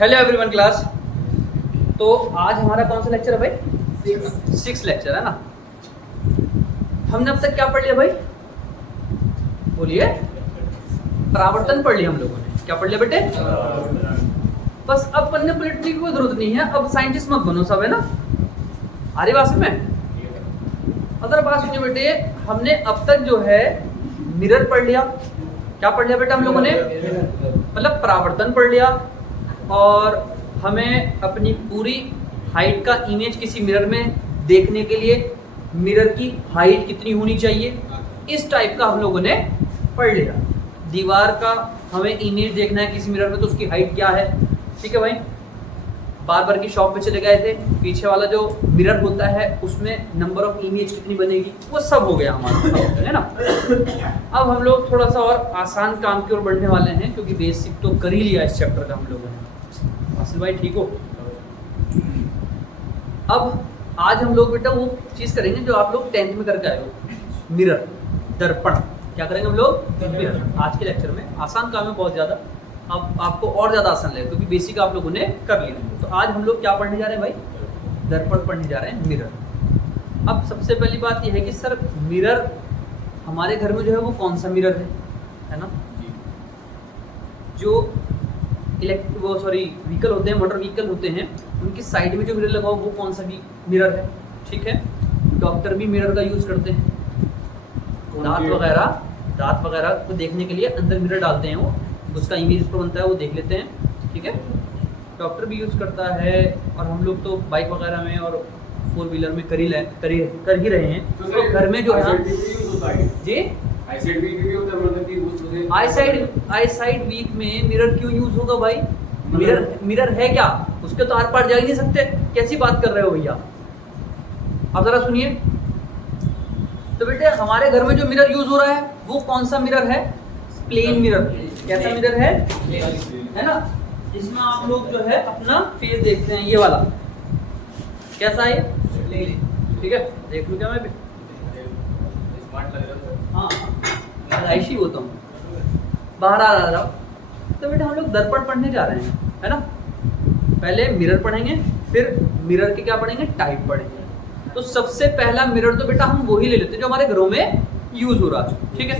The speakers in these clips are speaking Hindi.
Hello everyone class. तो आज हमारा कौन सा लेक्चर है भाई? 6 लेक्चर है ना। हमने अब तक क्या पढ़ लिया भाई? बोलिए। परावर्तन पढ़ लिया हम लोगों ने। क्या पढ़ लिया बेटे? बस अब पढ़ने पलटने की कोई जरूरत नहीं है। अब साइंटिस्ट मत बनो सब, है ना। आ रही बात में? अगर बात सुनिए बेटे, हमने अब तक जो है मिरर पढ़ लिया। क्या पढ़ लिया बेटा हम लोगों ने? मतलब परावर्तन पढ़ लिया। और हमें अपनी पूरी हाइट का इमेज किसी मिरर में देखने के लिए मिरर की हाइट कितनी होनी चाहिए, इस टाइप का हम लोगों ने पढ़ लिया। दीवार का हमें इमेज देखना है किसी मिरर में, तो उसकी हाइट क्या है। ठीक है भाई। बार बार की शॉप पे चले गए थे, पीछे वाला जो मिरर होता है उसमें नंबर ऑफ इमेज कितनी बनेगी, वो सब हो गया हमारा, है ना। अब हम लोग थोड़ा सा और आसान काम की ओर बढ़ने वाले हैं, क्योंकि बेसिक तो कर ही लिया इस चैप्टर का हम लोगों ने। आसिफ भाई ठीक हो? अब आज हम लोग बेटा वो चीज़ करेंगे जो आप लोग 10th में करके आए हो, मिरर, दर्पण। क्या करेंगे हम लोग? मिरर। आज के लेक्चर में आसान काम है बहुत ज़्यादा। अब आपको और ज़्यादा आसान लगेगा क्योंकि बेसिक आप लोगों ने कर लिया। तो आज हम लोग क्या पढ़ने जा रहे हैं भाई? दर्पण पढ़ने जा रहे हैं, मिरर। अब सबसे पहली बात यह है कि सर मिरर हमारे घर में जो है वो कौन सा मिरर है ना। जो व्हीकल होते हैं, मोटर व्हीकल होते हैं, उनकी साइड में जो मिरर लगा हो वो कौन सा भी मिरर है। ठीक है। डॉक्टर भी मिरर का यूज़ करते हैं। दांत वगैरह को देखने के लिए अंदर मिरर डालते हैं, वो उसका इमेज उस पर बनता है, वो देख लेते हैं। ठीक है। डॉक्टर भी यूज़ करता है, और हम लोग तो बाइक वगैरह में और 4 व्हीलर में कर ही रहे हैं। तो घर में जो है जी आईसाइड वीक में मिरर क्यों यूज होगा भाई? मिरर है क्या? उसके तो आर पार जा ही नहीं सकते। कैसी बात कर रहे हो भैया? अब जरा सुनिए। तो बेटे हमारे घर में जो मिरर यूज हो रहा है वो कौन सा मिरर है? Plane mirror. कैसा मिरर है ना, जिसमें आप लोग जो है अपना फेस देखते हैं। ये वाला कैसा है? ठीक है। देख लूं क्या मैं भी? हाँ, ऐसी होता हूँ, बाहर आ रहा हूँ। तो बेटा हम लोग दर्पण पढ़ने जा रहे हैं, है ना। पहले मिरर पढ़ेंगे, फिर मिरर के क्या पढ़ेंगे? टाइप पढ़ेंगे। तो सबसे पहला मिरर तो बेटा हम वही ले लेते हैं जो हमारे घरों में यूज हो रहा है। ठीक है।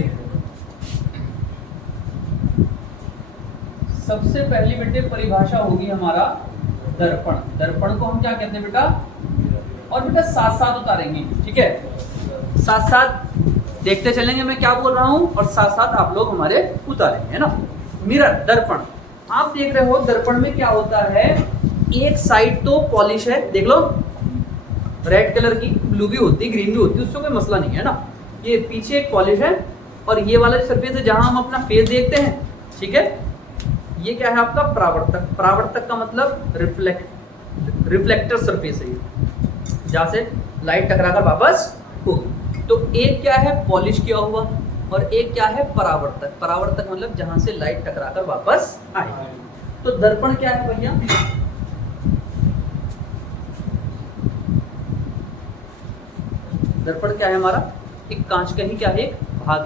सबसे पहली बेटे परिभाषा होगी हमारा दर्पण। दर्पण को हम क्या कहते हैं बेटा? और बेटा साथ साथ उतारेंगे। ठीक है। साथ साथ देखते चलेंगे मैं क्या बोल रहा हूँ, और साथ साथ आप लोग हमारे उतारेंगे, है ना। मिरर, दर्पण, आप देख रहे हो दर्पण में क्या होता है? एक साइड तो पॉलिश है, देख लो, रेड कलर की, ब्लू भी होती है, ग्रीन भी होती है, उससे कोई मसला नहीं है ना। ये पीछे एक पॉलिश है, और ये वाला सरफेस है जहां हम अपना फेस देखते हैं। ठीक है। ये क्या है आपका? परावर्तक। परावर्तक का मतलब रिफ्लेक्टर सरफेस है, जहां से लाइट टकरा कर वापस होगी। तो एक क्या है? पॉलिश किया हुआ, और एक क्या है? परावर्तक। परावर्तक मतलब जहां से लाइट टकराकर वापस आए। तो दर्पण क्या है भैया? दर्पण क्या है हमारा? एक कांच का ही क्या है? एक भाग,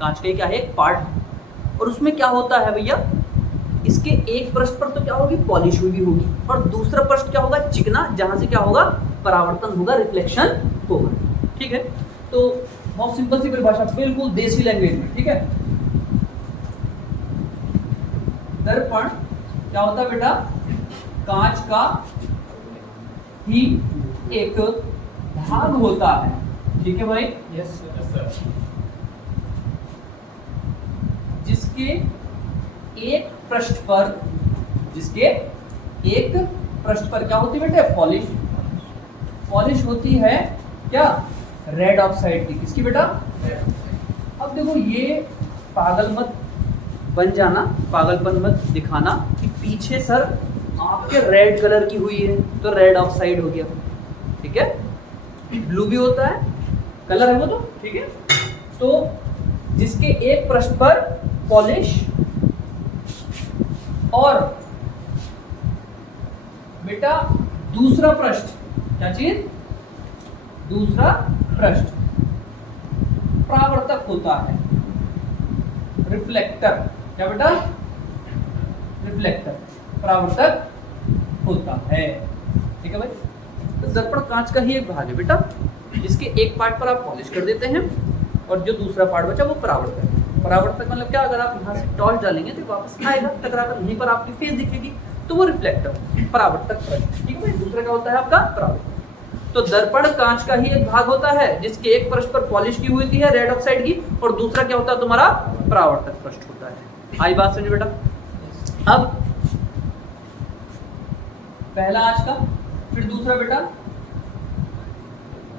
कांच का ही क्या है? एक पार्ट। और उसमें क्या होता है भैया? इसके एक पृष्ठ पर तो क्या होगी? पॉलिश हुई होगी, और दूसरा पृष्ठ क्या होगा? चिकना, जहां से क्या होगा? परावर्तन होगा, रिफ्लेक्शन होगा। ठीक है। तो बहुत सिंपल सी परिभाषा, बिल्कुल देसी लैंग्वेज में। ठीक है। दर्पण क्या होता है बेटा? कांच का ही एक भाग होता है। ठीक है भाई? Yes sir. जिसके एक पृष्ठ पर क्या होती है बेटे? पॉलिश। पॉलिश होती है क्या? रेड ऑक्साइड की। किसकी बेटा? अब देखो, ये पागल मत बन जाना, पागलपन मत दिखाना कि पीछे सर आपके रेड कलर की हुई है तो रेड ऑक्साइड हो गया। ठीक है। ब्लू भी होता है, कलर है वो तो। ठीक है। तो जिसके एक पृष्ठ पर पॉलिश और बेटा दूसरा पृष्ठ, क्या चीज? दूसरा पृष्ठ परावर्तक होता है, रिफ्लेक्टर। क्या बेटा? रिफ्लेक्टर। परावर्तक होता है। ठीक है भाई, तो दर्पण कांच का ही एक भाग है बेटा, जिसके एक पार्ट पर आप पॉलिश कर देते हैं और जो दूसरा पार्ट बचा वो परावर्तक है। परावर्तक मतलब क्या, अगर आप यहाँ से टॉर्च डालेंगे तो वापस आएगा टकराकर, यहीं पर आपकी फेस दिखेगी, तो वो रिफ्लेक्टर, परावर्तक पृष्ठ। ठीक है भाई, दूसरा क्या होता है आपका परावर्तक। तो दर्पण कांच का ही एक भाग होता है जिसके एक पृष्ठ पर पॉलिश की हुई है रेड ऑक्साइड की, और दूसरा क्या होता है तुम्हारा परावर्तक पृष्ठ होता है। आई बात समझ बेटा। अब पहला आज का, फिर दूसरा बेटा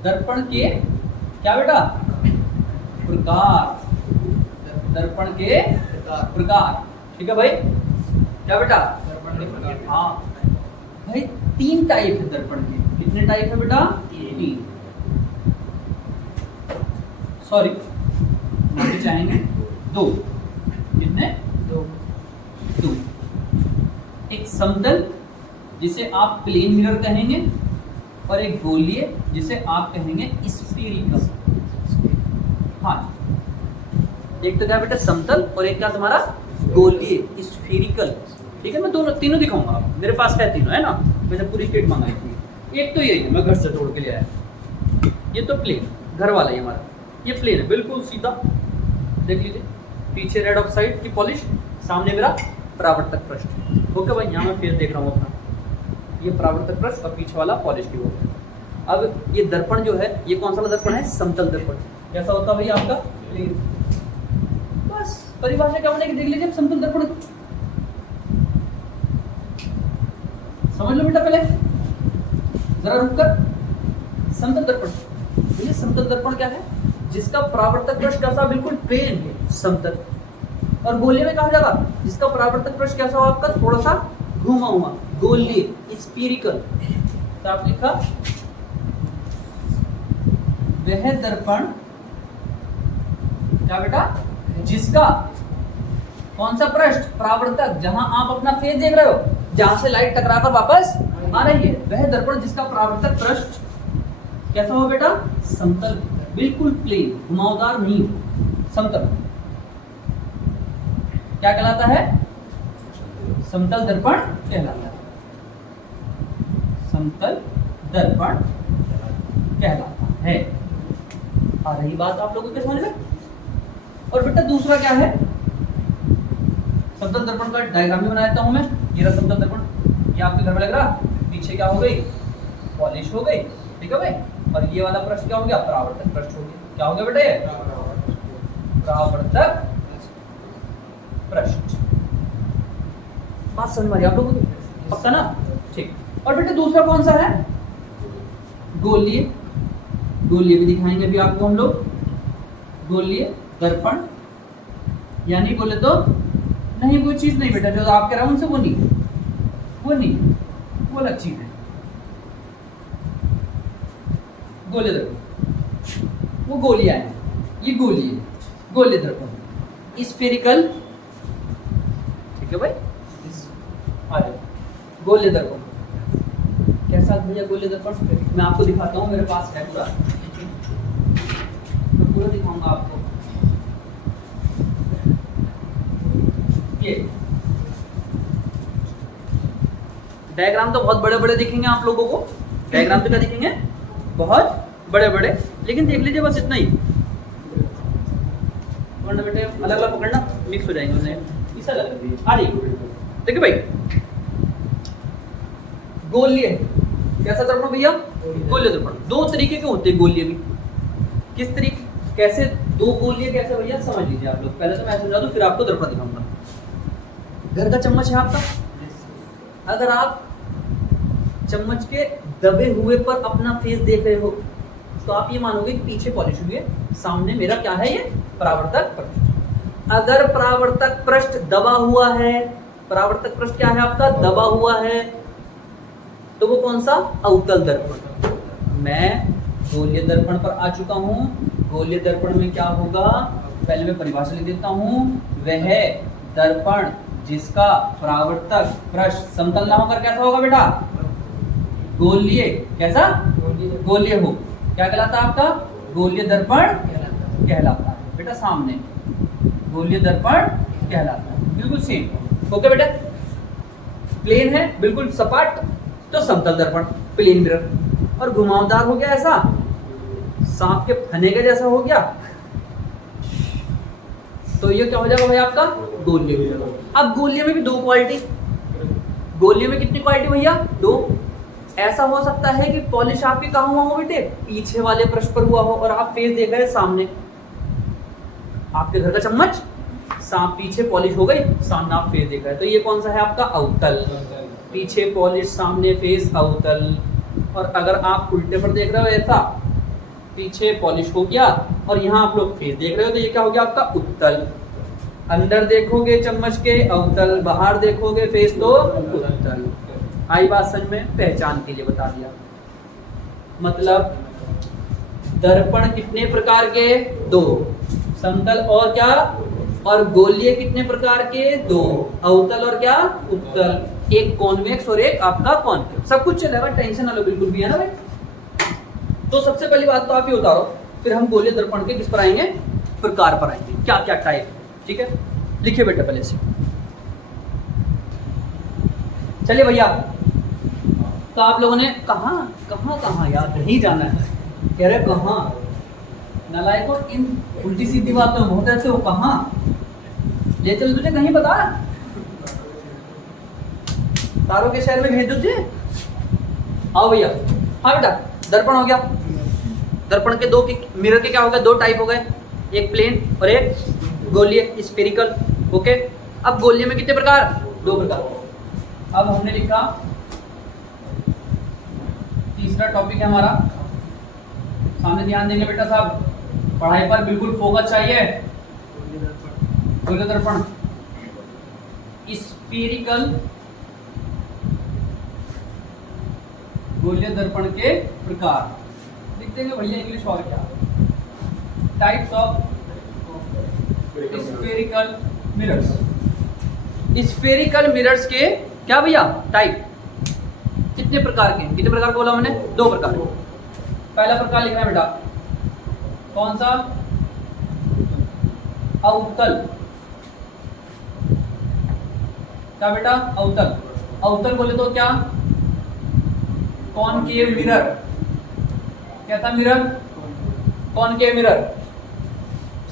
दर्पण के क्या बेटा प्रकार, दर्पण के प्रकार। ठीक है भाई, क्या बेटा हाँ भाई, 3 टाइप है दर्पण के। कितने टाइप है बेटा? 3। सॉरी माफी चाहेंगे 2। कितने? 2। एक समतल जिसे आप प्लेन मिरर कहेंगे, और एक गोलीय जिसे आप कहेंगे स्फीरिकल। हाँ, एक तो क्या बेटा समतल, और एक क्या तुम्हारा गोलीय स्फीरिकल। ठीक है, मैं तीनों दिखाऊंगा आपको, मेरे पास है तीनों, है ना, मैंने पूरी किट मंगाई थी। एक तो यही है, मैं घर से तोड़ के ले आया। ये तो प्लेन घर वाला ही हमारा, ये प्लेन है बिल्कुल सीधा, देख लीजिए, पीछे रेड ऑक्साइड की पॉलिश, सामने मेरा परावर्तक पृष्ठ। ओके भाई, यहाँ मैं फेस देख रहा हूँ अपना, ये परावर्तक पृष्ठ और पीछे वाला पॉलिश की हो गया। अब ये दर्पण जो है, ये कौन सा दर्पण है? समतल दर्पण। कैसा होता है भाई आपका? प्लेन। बस परिभाषा क्या बनेगी देख लीजिए, समतल दर्पण समझ लो बेटा। पहले जरा रुककर, समतल दर्पण, ये समतल दर्पण क्या है? जिसका परावर्तक पृष्ठ कैसा? बिल्कुल प्लेन है, समतल। और गोलीय में कहा जाएगा जिसका परावर्तक पृष्ठ कैसा हो आपका? थोड़ा सा घुमा हुआ, गोलीय स्फीरिकल। तो आप लिखा वह दर्पण क्या बेटा? जिसका कौन सा पृष्ठ? परावर्तक, जहां आप अपना फेस देख रहे हो, जहां से लाइट टकराकर वापस आ रही है, वह दर्पण जिसका परावर्तक पृष्ठ कैसा हो बेटा? समतल, बिल्कुल प्लेन, घुमावदार नहीं, समतल। क्या कहलाता है? समतल दर्पण कहलाता है। समतल दर्पण कहलाता है। आ रही बात आप लोगों के समझ में? और बेटा दूसरा क्या है? समतल दर्पण का डायग्राम भी बना देता हूं मैं। ये रहा समतल दर्पण, ये आपके घर में लग रहा, पीछे क्या हो गई? पॉलिश हो गई। ठीक है भाई, और ये वाला पृष्ठ क्या हो गया? परावर्तक पृष्ठ हो गया। क्या हो गया बेटा? ये परावर्तक पृष्ठ। बात समझ में आ रही आप लोगों को? पक्का ना? ठीक। और बेटा दूसरा कौन सा है? गोलीय। गोलीय भी दिखाएंगे अभी आपको हम लोग। गोलीय दर्पण, यानी बोले तो नहीं वो चीज नहीं बेटा, जो आप कह रहे हो उनसे वो नहीं, वो अलग चीज है। गोलीय दर्पण वो गोलियां है, ये गोलीय, गोलीय दर्पण स्फेरिकल। ठीक है भाई, गोलीय दर्पण कैसा भैया? गोलीय दर्पण मैं आपको दिखाता हूँ, मेरे पास है पूरा, मैं पूरा दिखाऊंगा आपको। ये डायग्राम तो बहुत बड़े बड़े दिखेंगे आप लोगों को, डायग्राम तो क्या दिखेंगे? बहुत बड़े बड़े, लेकिन देख लीजिए बस इतना ही। वरना बेटे अलग अलग पकड़ना, मिक्स हो जाएंगे उन्हें, ऐसा लग रही है। आ रही देखिए भाई, गोलीय कैसा दर्पण भैया? गोलीय दर्पण। 2 तरीके के होते हैं गोलीय भी। किस तरीके, कैसे? 2 गोलीय कैसे भैया? समझ लीजिए आप लोग। पहले तो मैं समझा दूं, फिर आपको दर्पण दिखाऊंगा। घर का चम्मच है आपका, अगर आप चम्मच के दबे हुए पर अपना फेस देख रहे हो, तो आप ये मानोगे कि पीछे पॉलिश हुई है, सामने मेरा क्या है? ये परावर्तक पृष्ठ। अगर परावर्तक पृष्ठ दबा हुआ है, परावर्तक पृष्ठ क्या है आपका? दबा हुआ है, तो वो कौन सा? अवतल दर्पण। मैं गोलीय दर्पण पर आ चुका हूं। गोलीय दर्पण में क्या होगा? पहले मैं परिभाषा लिख देता हूं। वह दर्पण जिसका परावर्तक पृष्ठ समतल ना होकर कैसा होगा बेटा? गोलीय। कैसा? गोलीय हो। क्या कहलाता है आपका? गोलीय दर्पण कहलाता है बेटा। सामने गोलीय दर्पण कहलाता है, बिल्कुल सेम। ओके बेटा, प्लेन है बिल्कुल सपाट तो समतल दर्पण प्लेन मिरर, और घुमावदार हो गया ऐसा सांप के फने के जैसा हो गया तो ये क्या हो जाएगा भाई आपका गोलीय मिरर। अब गोलीय में भी दो क्वालिटी, गोलीय में कितनी क्वालिटी भैया दो। ऐसा हो सकता है कि पॉलिश आपकी कहाँ हुआ हो बेटे पीछे वाले पृष्ठ पर हुआ हो और आप फेस देख रहे हैं सामने, आपके घर का चम्मच सांप पीछे पॉलिश हो गई सामने आप फेस देख रहे हैं तो ये कौन सा है आपका अवतल, पीछे पॉलिश सामने फेस अवतल। और अगर आप उल्टे पर देख रहे हो ऐसा पीछे पॉलिश हो गया और यहाँ आप लोग फेस देख रहे हो तो ये क्या हो गया आपका उत्तल। अंदर देखोगे चम्मच के अवतल, बाहर देखोगे फेस तो उत्तल। आई बात समझ में, पहचान के लिए बता दिया। मतलब दर्पण कितने प्रकार के दो, समतल और क्या और गोलीय कितने प्रकार के दो, अवतल और क्या उत्तल, एक कॉन्वेक्स और एक आपका कॉन्केव। सब कुछ चलेगा, टेंशन ना लो बिल्कुल भी, है ना भाई। तो सबसे पहली बात तो आप ये उतारो, फिर हम गोलीय दर्पण के किस पर आएंगे प्रकार पर आएंगे, क्या क्या टाइप, ठीक है। लिखिए बेटा पहले से, चलिए भैया। तो आप लोगों ने कहाँ कहाँ कहाँ याद नहीं जाना है, कह रहे कहाँ नालायकों, इन उल्टी सीधी बातों में बहुत ऐसे हो, कहाँ ले चल तुझे कहीं बता, तारों के शहर में भेज दो तुझे। आओ भैया, हाँ बेटा दर्पण हो गया, दर्पण के दो मिरर के क्या हो गए दो टाइप हो गए, एक प्लेन और एक गोलीय स्फेरिकल, ओके। अब गोलीय में कितने प्रकार, दो प्रकार। अब हमने लिखा तीसरा टॉपिक है हमारा, सामने ध्यान देंगे बेटा साहब, पढ़ाई पर बिल्कुल फोकस चाहिए। गोलीय दर्पण स्फेरिकल, गोलीय दर्पण के प्रकार लिख देंगे भैया, इंग्लिश और क्या, types of spherical mirrors. Spherical mirrors के क्या भैया टाइप, कितने प्रकार के, कितने प्रकार बोला हमने, दो प्रकार। पहला प्रकार लिखना है बेटा कौन सा, अवतल, क्या बेटा अवतल। अवतल बोले तो क्या, कॉनकेव मिरर, क्या था मिरर, कॉनकेव मिरर,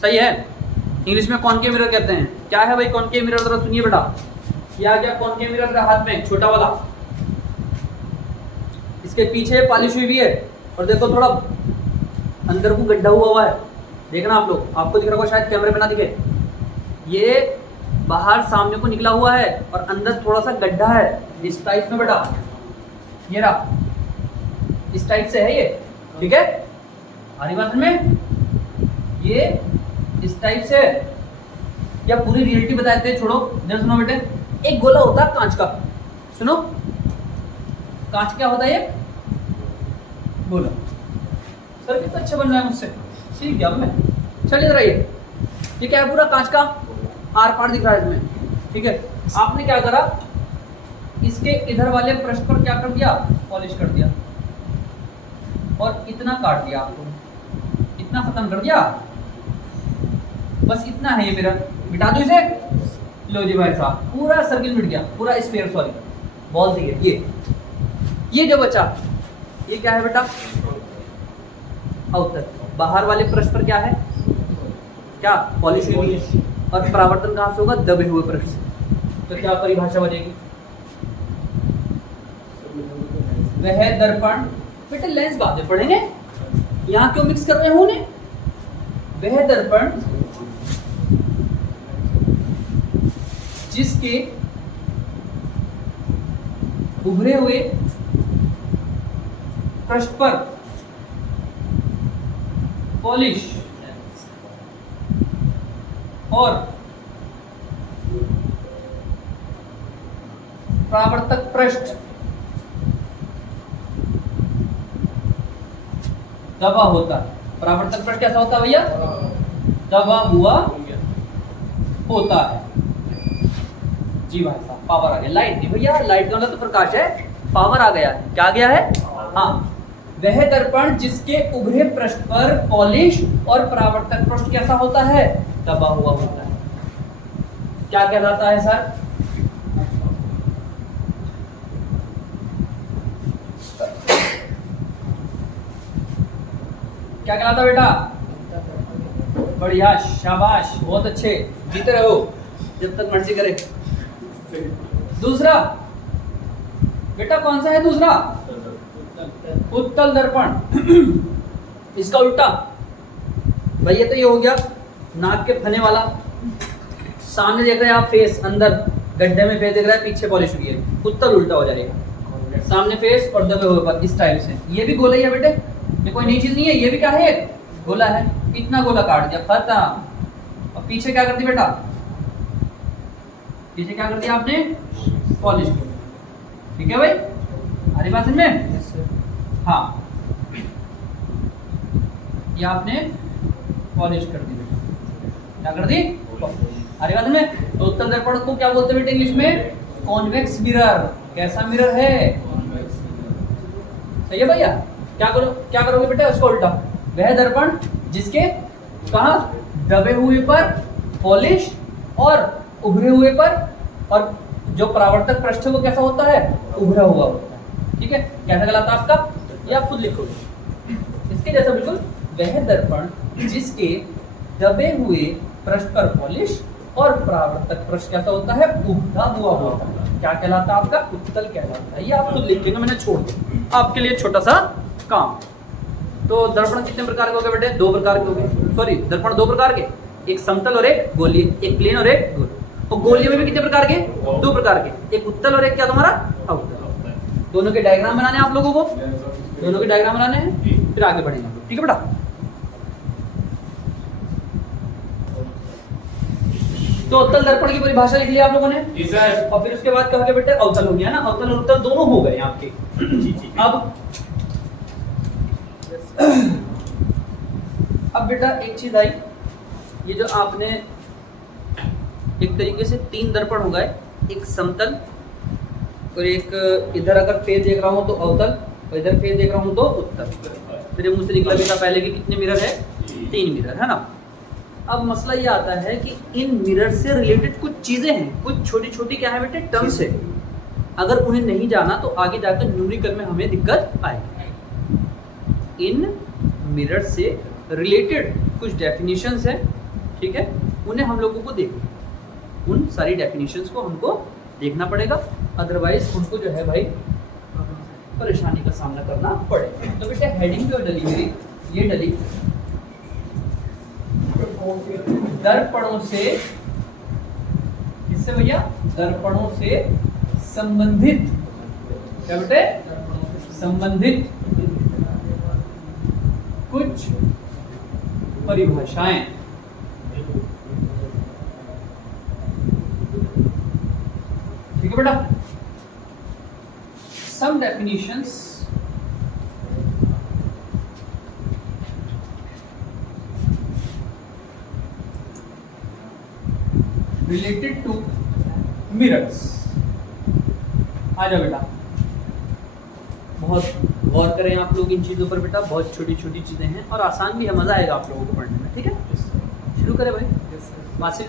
सही है। इंग्लिश में कॉनकेव मिरर कहते हैं। क्या है भाई कॉनकेव मिरर, जरा सुनिए बेटा। ये आ गया कॉनकेव मिरर हाथ में छोटा वाला, इसके पीछे पॉलिश हुई भी है और देखो थोड़ा अंदर को गड्ढा हुआ है, देखना आप लोग, आपको दिख रहा होगा शायद कैमरे पे ना दिखे, ये बाहर सामने को निकला हुआ है और अंदर थोड़ा सा गड्ढा है इस टाइप में बेटा, ये रहा इस टाइप से है ये, ठीक है। आ रही बात में, ये इस टाइप से, या पूरी रियलिटी बता देते हैं, छोड़ो जरा सुनो बेटे। एक गोला होता है कांच का, सुनो कांच क्या होता है ये, बोलो सर कितना अच्छा बन रहा है मुझसे, सीख गया मैं। चलिए जरा ये क्या है, पूरा कांच का आर पार दिख रहा है इसमें, ठीक है। आपने क्या करा, इसके इधर वाले पृष्ठ पर क्या कर दिया, पॉलिश कर दिया और इतना काट दिया, आपको इतना खत्म कर दिया, बस इतना है ये मिरर, मिटा दो इसे, लो जी भाई साहब पूरा सर्किल मिट गया, पूरा स्फीयर, सॉरी बॉल दी है। ये जो बचा ये क्या है बेटा, अवतल। बाहर वाले पृष्ठ पर क्या है, क्या पॉलिश हुई है, और परावर्तन कहां से होगा, दबे हुए पृष्ठ से। तो क्या परिभाषा बनेगी, वह दर्पण, बेटे लेंस बाद में पढ़ेंगे, यहां क्यों मिक्स कर रहे हो ने। वह दर्पण जिसके उभरे हुए पृष्ठ पर पॉलिश और परावर्तक पृष्ठ दबा होता है। परावर्तक पृष्ठ कैसा होता है भैया, दबा हुआ होता है। जी भाई साहब पावर आ गया, लाइट नहीं भैया, लाइट का मतलब तो प्रकाश है, पावर आ गया, क्या आ गया है, हाँ। वह दर्पण जिसके उभरे पृष्ठ पर पॉलिश और परावर्तक पृष्ठ कैसा होता है, दबा हुआ होता है, क्या कहलाता है सर, क्या कहलाता बेटा? बढ़िया, शाबाश, बहुत अच्छे, जीते रहो जब तक मर्जी करे। दूसरा बेटा कौन सा है दूसरा? उत्तल दर्पण। इसका उल्टा भैया, तो ये हो गया नाक के फने वाला। सामने देख रहे हैं आप फेस, अंदर गड्ढे में फेस देख रहा है, पीछे पॉलिश हुई है। उत्तल उल्टा हो जाएगा, सामने फेस और दबे हुए पर, इस टाइप से। ये भी गोला ही है बेटे, ये कोई नई चीज नहीं है, ये भी क्या है? गोला है। इतना गोला काट दिया, खत्म। और पीछे क्या कर दी बेटा? पीछे क्या कर दिया आपने? पॉलिश। ठीक है भाई, हरी बात में? हाँ, ये आपने पॉलिश कर दी बेटा। क्या कर दी? हरी बात में। तो उत्तल दर्पण को क्या बोलते हैं बेटे इंग्लिश में? Convex mirror. कैसा मिरर है? सही है भैया। क्या करोगे बेटा उसको उल्टा? वह दर्पण जिसके कहा दबे हुए पर पॉलिश और उभरे हुए पर, और जो परावर्तक पृष्ठ वो कैसा होता है? उभरा हुआ होता है। ठीक है, कैसा कहलाता है आपका? ये आप खुद लिखोगे इसके जैसा बिल्कुल। वह दर्पण जिसके दबे हुए पृष्ठ पर पॉलिश और परावर्तक पृष्ठ कैसा होता है? उभरा हुआ होता है। क्या कहलाता है आपका? उत्तल कहलाता है। ये आप खुद लिखेंगे, मैंने छोड़ दिया आपके लिए छोटा सा काम। तो दर्पण कितने प्रकार के हो गए बेटे? 2 प्रकार के हो गए। सॉरी, दर्पण 2 प्रकार के, एक समतल और एक गोलीय, एक प्लेन और एक गोल। और गोलीय में भी कितने प्रकार के? 2 प्रकार के, एक उत्तल और एक क्या तुम्हारा? अवतल। दोनों के डायग्राम बनाने हैं आप लोगों को, दोनों के डायग्राम बनाने हैं, फिर आगे बढ़ेंगे। ठीक है बेटा। तो उत्तल दर्पण की परिभाषा लिख लिया आप लोगों ने, और फिर उसके बाद कहा कि बेटे अवतल हो गया ना, अवतल और उत्तल दोनों हो गए आपके। अब बेटा एक चीज आई, ये जो आपने एक तरीके से 3 दर्पण हो गए, एक समतल और एक इधर अगर फेस देख रहा हूं तो अवतल, और इधर फेस देख रहा हूं तो उत्तल। मेरे मुंह से निकला बेटा पहले कि कितने मिरर है? 3 मिरर है ना। अब मसला ये आता है कि इन मिरर से रिलेटेड कुछ चीजें हैं, कुछ छोटी छोटी क्या है बेटे? टर्म्स है। अगर उन्हें नहीं जाना तो आगे जाकर न्यूमेरिकल में हमें दिक्कत आएगी। इन मिरर से रिलेटेड कुछ डेफिनेशंस है, ठीक है, उन्हें हम लोगों को देखना, उन सारी डेफिनेशंस को हमको देखना पड़ेगा, अदरवाइज हमको जो है भाई परेशानी का सामना करना पड़ेगा। तो बेटे हेडिंग जो डली मेरी, ये डली दर्पणों से, किससे भैया? दर्पणों से संबंधित, क्या बेटे? संबंधित कुछ परिभाषाएं। ठीक है बेटा। सम डेफिनेशंस रिलेटेड टू मिरर्स। आ जाओ बेटा, बहुत गौर करें आप लोग इन चीज़ों पर बेटा, बहुत छोटी छोटी चीज़ें हैं और आसान भी है, मज़ा आएगा आप लोगों को पढ़ने में। ठीक है, शुरू करें भाई। वासिल,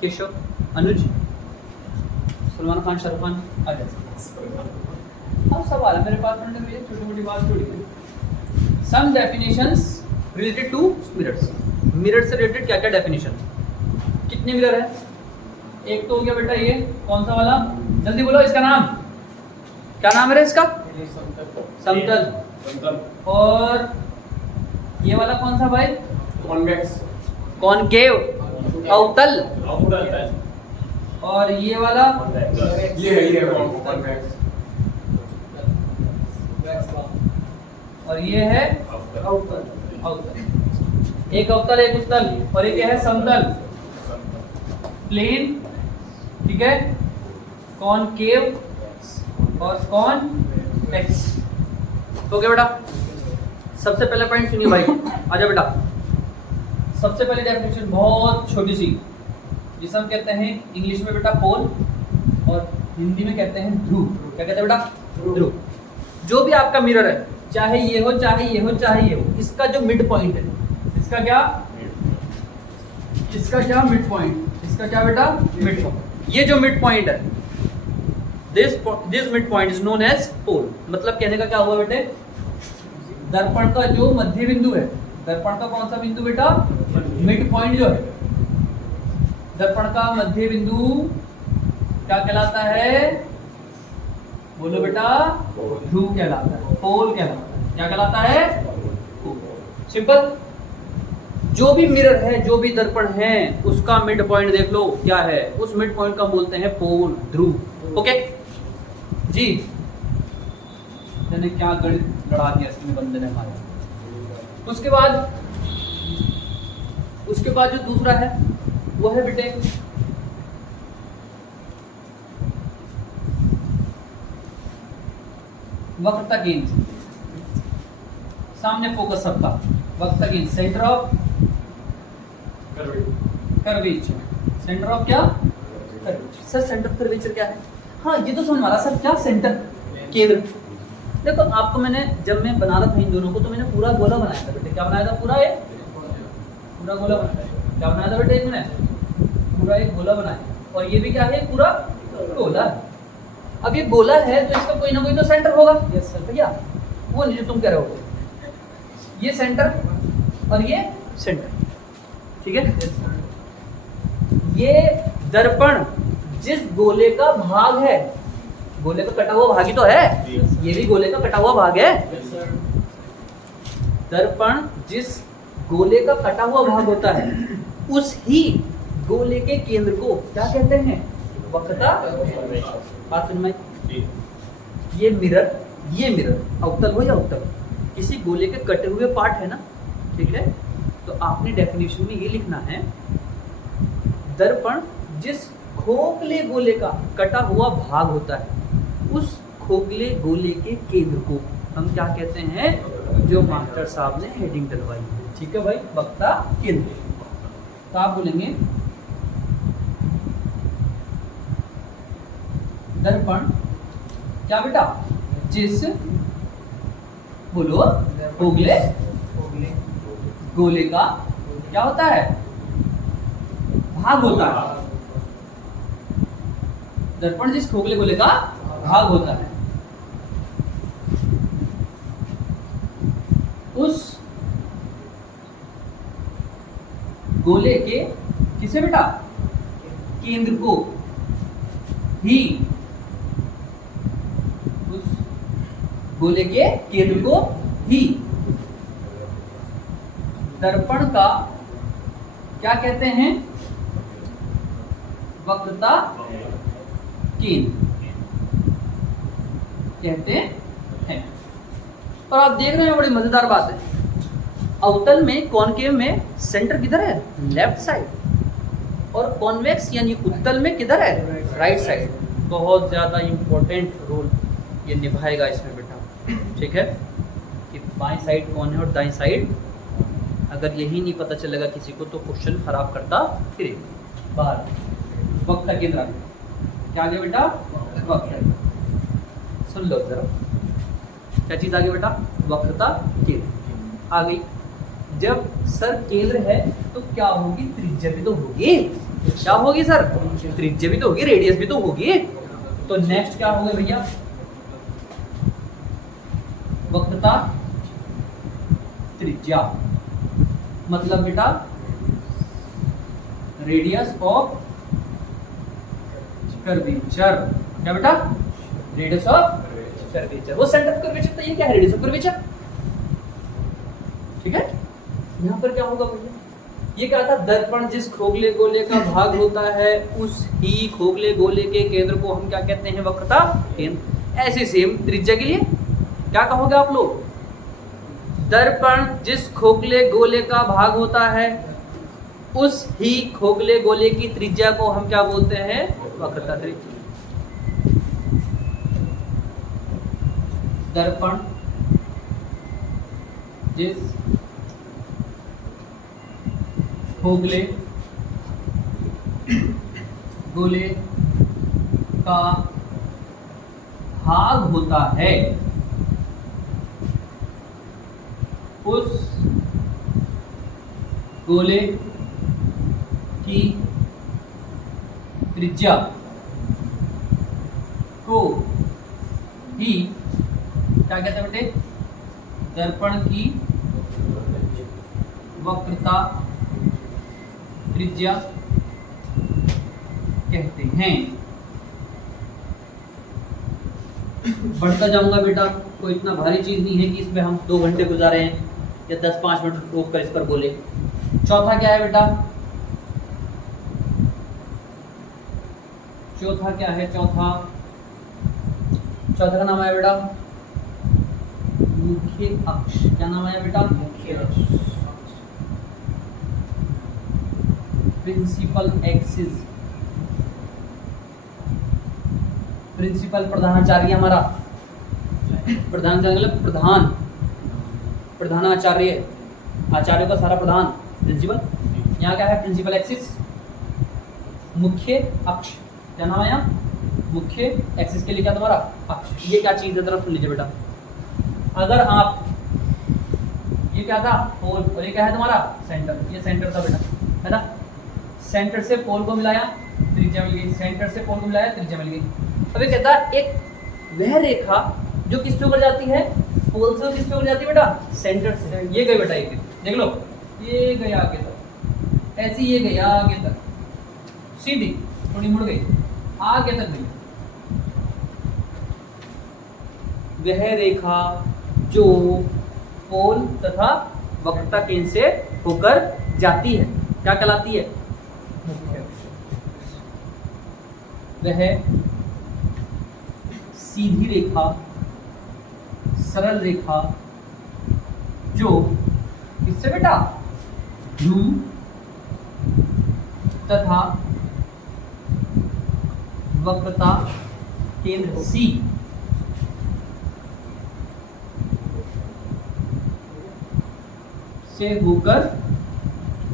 केशव, अनुज, सलमान खान, शाहरुख खान, आ जाए। अब सवाल है मेरे पास पढ़ने में, छोटी मोटी बात थोड़ी है। Some definitions related to mirrors. Mirror से रिलेटेड क्या क्या डेफिनेशन? कितने मिरर है? एक तो हो गया बेटा ये, कौन सा वाला? जल्दी बोलो इसका नाम, क्या नाम है इसका? समतल। और ये वाला कौन सा भाई? कॉन्वेक्स। कॉनकेव, अवतल। और ये वाला? ये है कॉन्वेक्स। और ये है अवतल। एक अवतल, एक उत्तल, और एक है समतल। प्लेन, ठीक है, कॉनकेव और कॉन्वेक्स। तो क्या बेटा, सबसे पहले पॉइंट सुनिए भाई, आजा बेटा। सबसे पहले डेफिनेशन बहुत छोटी सी, जिसे हम कहते हैं इंग्लिश में बेटा पोल और हिंदी में कहते हैं ध्रुव। क्या कहते हैं बेटा? ध्रुव। जो भी आपका मिरर है, चाहे ये हो, चाहे ये हो, चाहे ये हो, इसका जो मिड पॉइंट है, इसका क्या? इसका क्या? Mid point. इसका क्या बेटा? Mid point. ये जो मिड पॉइंट है, this mid point is known as pole. मतलब कहने का क्या हुआ बेटे? दर्पण का जो मध्य बिंदु है, दर्पण का कौन सा बिंदु बेटा, मिड पॉइंट जो है, दर्पण का मध्य बिंदु क्या कहलाता है, बोलो बेटा, ध्रुव कहलाता है, पोल कहलाता है। क्या कहलाता है, सिंपल। जो भी मिरर है, जो भी दर्पण है, उसका मिड पॉइंट देख लो क्या है, उस मिड पॉइंट का बोलते हैं पोल, ध्रुव। ओके जी, मैंने क्या गणित लड़ा दिया इसमें बंदे ने हमारे। उसके बाद जो दूसरा है वो है बेटे वक्रता केंद्र, सामने फोकस सबका, वक्रता केंद्र, centre of curvature, centre of क्या, curvature. Sir centre of curvature क्या है, हाँ ये तो समझ मारा सर, क्या सेंटर, केंद्र। देखो आपको मैंने, जब मैं बना रहा था इन दोनों को, तो मैंने पूरा गोला बनाया था बेटे। क्या बनाया था, पूरा एक पूरा गोला बनाया। क्या बनाया था बेटे, एक मैंने पूरा एक गोला बनाया, और ये भी क्या है, पूरा गोला। अब ये गोला है तो इसका कोई ना कोई तो सेंटर होगा। यस सर भैया, वो नहीं जो तुम कह रहे हो, ये सेंटर और ये सेंटर, ठीक है। ये दर्पण जिस गोले का भाग है, गोले का कटा हुआ भाग ही तो है, ये भी गोले का कटा हुआ भाग है। दर्पण जिस गोले का कटा हुआ भाग होता है, उस ही गोले के केंद्र को क्या कहते हैं, वक्रता। बात समझ में? ये मिरर अवतल हो या उत्तल, किसी गोले के कटे हुए पार्ट है ना, ठीक है। तो आपने डेफिनेशन में ये लिखना है, दर्पण जिस खोखले गोले का कटा हुआ भाग होता है, उस खोखले गोले के केंद्र को हम क्या कहते हैं, जो मास्टर साहब ने हेडिंग डलवाई है, ठीक है भाई, वक्रता केंद्र। तो आप बोलेंगे दर्पण क्या बेटा, जिस, बोलो, खोखले गोले का क्या होता है, भाग होता है। दर्पण जिस खोखले गोले का भाग होता है, उस गोले के किसे बेटा, केंद्र को ही, उस गोले के केंद्र को ही दर्पण का क्या कहते हैं, वक्रता केंद्र कहते हैं। और आप देख रहे हैं, बड़ी मजेदार बात है, अवतल में, कॉनकेव में सेंटर किधर है, लेफ्ट साइड, और कॉन्वेक्स यानी उत्तल में किधर है, राइट साइड। बहुत ज़्यादा इम्पोर्टेंट रोल ये निभाएगा इसमें बेटा, ठीक है, कि बाएं साइड कौन है और दाएं साइड। अगर यही नहीं पता चलेगा किसी को तो क्वेश्चन खराब करता फिर बाहर। वक्रता केंद्र क्या आगे बेटा, वक्रता, सुन लो जरा, क्या चीज़ आगे बेटा, वक्रता केंद्र आ गई। जब सर केंद्र है तो क्या होगी, त्रिज्या भी तो होगी। क्या होगी सर, त्रिज्या भी तो होगी, रेडियस भी तो होगी। तो नेक्स्ट क्या होगा भैया, वक्रता त्रिज्या, मतलब बेटा रेडियस ऑफ कर्वेचर। क्या बेटा, रेडियस ऑफ कर्वेचर, वो सेंटर ऑफ कर्वेचर, तो ये क्या है, रेडियस ऑफ कर्वेचर, ठीक है। यहाँ पर क्या होगा भैया, ये क्या था, दर्पण जिस खोखले गोले का भाग होता है, उस ही खोखले गोले के केंद्र को हम क्या कहते हैं, वक्रता केंद्र। ऐसे सेम त्रिज्या के लिए क्या कहोगे आप लोग, दर्पण जिस खोखले गोले का भाग होता है, उस ही खोखले गोले की त्रिज्या को हम क्या बोलते हैं, वक्रता त्रिज्या। दर्पण जिस खोखले गोले का भाग होता है, उस गोले की त्रिज्या को ही क्या कहते हैं बेटे, दर्पण की वक्रता त्रिज्या कहते हैं। बढ़ता जाऊंगा बेटा, कोई इतना भारी चीज नहीं है कि इसमें हम 2 घंटे गुजारे हैं या 10-5 मिनट रोक कर इस पर बोले। चौथा क्या है बेटा? चौथा क्या है? चौथा का नाम है बेटा मुख्य अक्ष। क्या नाम है बेटा? मुख्य अक्ष, प्रिंसिपल एक्सिस। प्रिंसिपल प्रधानाचार्य हमारा, प्रधानाचार्य, आचार्यों का सारा प्रधान प्रिंसिपल। यहाँ क्या है? प्रिंसिपल एक्सिस, मुख्य अक्ष। क्या नाम है यहाँ? मुख्य एक्सिस के लिए क्या तुम्हारा? अक्ष। ये क्या चीज है? जरा सुन लीजिए बेटा। अगर आप, ये क्या था? पोल, और ये क्या है तुम्हारा? सेंटर। ये सेंटर था बेटा, है ना? सेंटर से पोल को मिलाया, त्रिज्या मिल गई। सेंटर से पोल को मिलाया, त्रिज्या मिल गई। अब ये कहता है एक वह रेखा जो किससे होकर जाती है? पोल से। किससे होकर जाती है बेटा? सेंटर से। ये गई बेटा, एक देख लो, ये गई आगे तक, ऐसी ये गई आगे तक, सीधी, थोड़ी मुड़ गई, आगे तक गई। वह रेखा जो पोल तथा वक्रता केंद्र से होकर जाती है क्या कहलाती है? मुख्य अक्ष। वह सीधी रेखा, सरल रेखा जो किससे बेटा? ध्रुव तथा वक्रता केंद्र C से होकर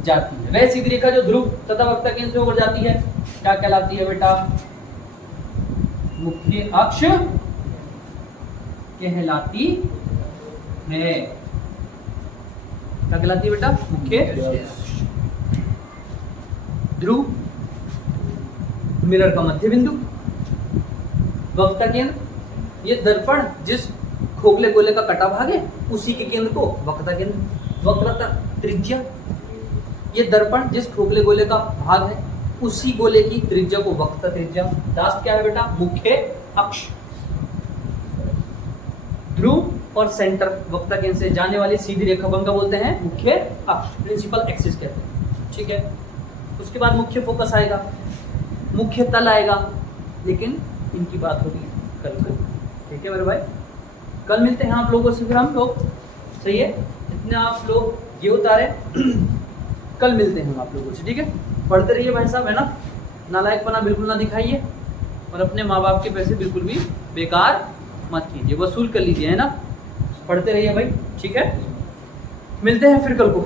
जाती है। वह सीधी रेखा जो ध्रुव तथा वक्रता केंद्र से होकर जाती है क्या कहलाती है बेटा? मुख्य अक्ष कहलाती है। क्या कहलाती है बेटा? मुख्य अक्ष। ध्रुव, मिरर का मध्य बिंदु, वक्रता केंद्र, ये दर्पण जिस खोखले गोले का कटा भाग है उसी के केंद्र को वक्रता केंद्र। वक्रता त्रिज्या, ये दर्पण जिस खोखले गोले का भाग है उसी गोले की त्रिज्या को वक्रता त्रिज्या। लास्ट क्या है बेटा? मुख्य अक्ष। ध्रुव और सेंटर वक्रता केंद्र से जाने वाली सीधी रेखाखंड का बोलते हैं मुख्य अक्ष, प्रिंसिपल एक्सिस कहते हैं। ठीक है, उसके बाद मुख्य फोकस आएगा, मुख्य तल आएगा, लेकिन इनकी बात होगी कल को। ठीक है मेरे भाई, कल मिलते हैं आप लोगों से फिर हम लोग। सही है, इतने आप लोग ये उतारे कल मिलते हैं हम आप लोगों से। ठीक है, पढ़ते रहिए भाई साहब, है ना? नालायकपना बिल्कुल ना दिखाइए और अपने माँ बाप के पैसे बिल्कुल भी बेकार मत कीजिए, वसूल कर लीजिए, है ना? पढ़ते रहिए भाई। ठीक है, मिलते हैं फिर कल को।